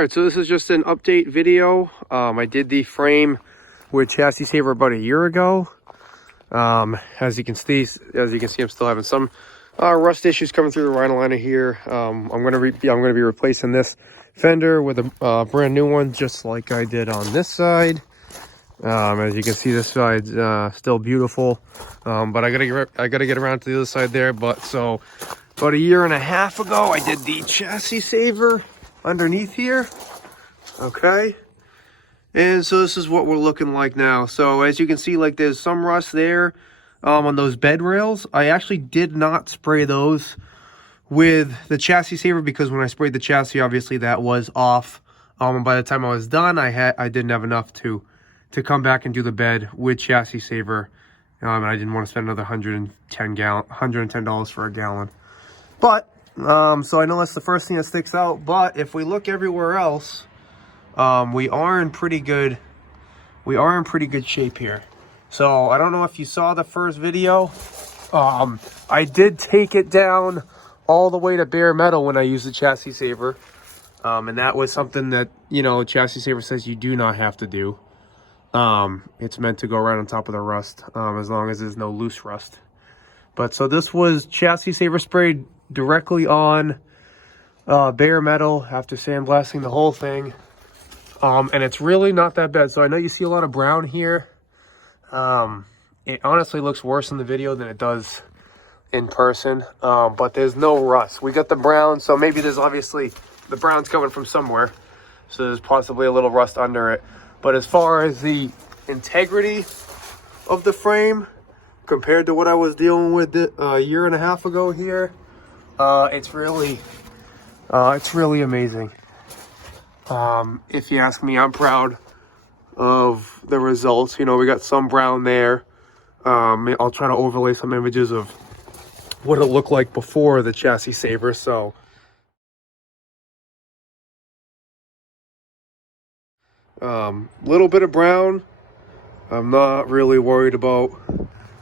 Alright, so this is just an update video. I did the frame with Chassis Saver about a year ago. As you can see, I'm still having some rust issues coming through the Rhinoliner here. I'm gonna be replacing this fender with a brand new one, just like I did on this side. As you can see, this side's still beautiful, but I gotta get around to the other side there. But so about a year and a half ago, I did the Chassis Saver underneath here. Okay, and so this is what we're looking like now. So as you can see, like, there's some rust there on those bed rails. I actually did not spray those with the Chassis Saver because when I sprayed the chassis, obviously that was off. And by the time I was done, I didn't have enough to come back and do the bed with Chassis Saver. And I didn't want to spend another $110 for a gallon. But so I know that's the first thing that sticks out. But if we look everywhere else, we are in pretty good shape here. So I don't know if you saw the first video. I did take it down all the way to bare metal when I used the Chassis Saver. And that was something that, you know, Chassis Saver says you do not have to do. It's meant to go right on top of the rust, as long as there's no loose rust. But so this was Chassis Saver sprayed directly on bare metal after sandblasting the whole thing. And it's really not that bad. So I know you see a lot of brown here. It honestly looks worse in the video than it does in person. But there's no rust. We got the brown, so maybe there's obviously the brown's coming from somewhere. So there's possibly a little rust under it. But as far as the integrity of the frame compared to what I was dealing with a year and a half ago here, it's really amazing. If you ask me, I'm proud of the results. You know, we got some brown there. I'll try to overlay some images of what it looked like before the Chassis Saver. So little bit of brown. I'm not really worried about.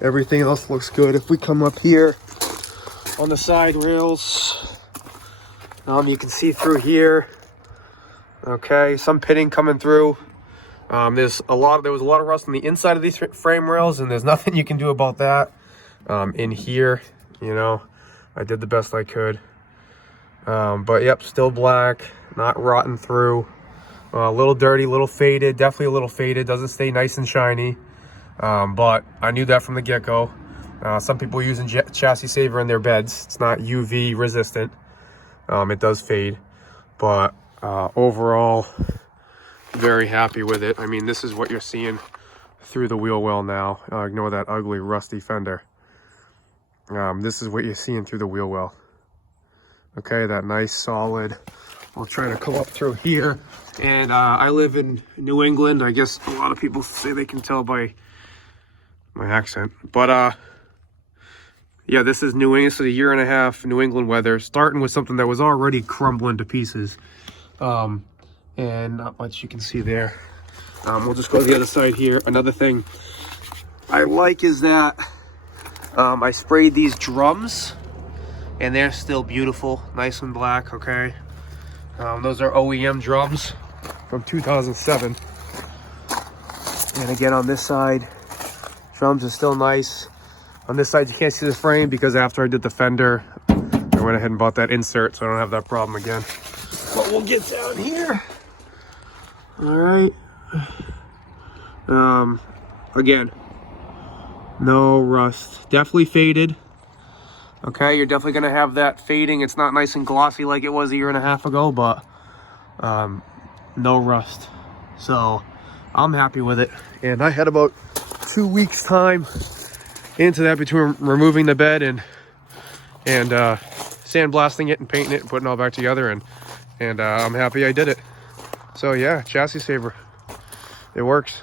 Everything else looks good. If we come up here on the side rails, you can see through here. Okay, some pitting coming through. There was a lot of rust on the inside of these frame rails, and there's nothing you can do about that. In here, you know, I did the best I could. But yep, still black, not rotten through. A little dirty, a little faded, definitely a little faded. Doesn't stay nice and shiny. But I knew that from the get-go. Some people are using Chassis Saver in their beds. It's not UV resistant. It does fade, but overall, very happy with it. I mean, this is what you're seeing through the wheel well now. Ignore that ugly rusty fender. This is what you're seeing through the wheel well. Okay, that nice solid. I'll try to come up through here. And I live in New England. I guess a lot of people say they can tell by my accent. But yeah, this is New England. So a year and a half New England weather, starting with something that was already crumbling to pieces. And not much you can see there. We'll just go to the other side here. Another thing I like is that I sprayed these drums, and they're still beautiful, nice and black. Okay, those are OEM drums from 2007. And again, on this side, drums are still nice. On this side, you can't see the frame because after I did the fender, I went ahead and bought that insert, so I don't have that problem again. But we'll get down here. All right. Again, no rust. Definitely faded. Okay, you're definitely gonna have that fading. It's not nice and glossy like it was a year and a half ago, but no rust. So I'm happy with it. And I had about 2 weeks time into that between removing the bed and sandblasting it and painting it and putting it all back together, and I'm happy I did it. So yeah, Chassis Saver, it works.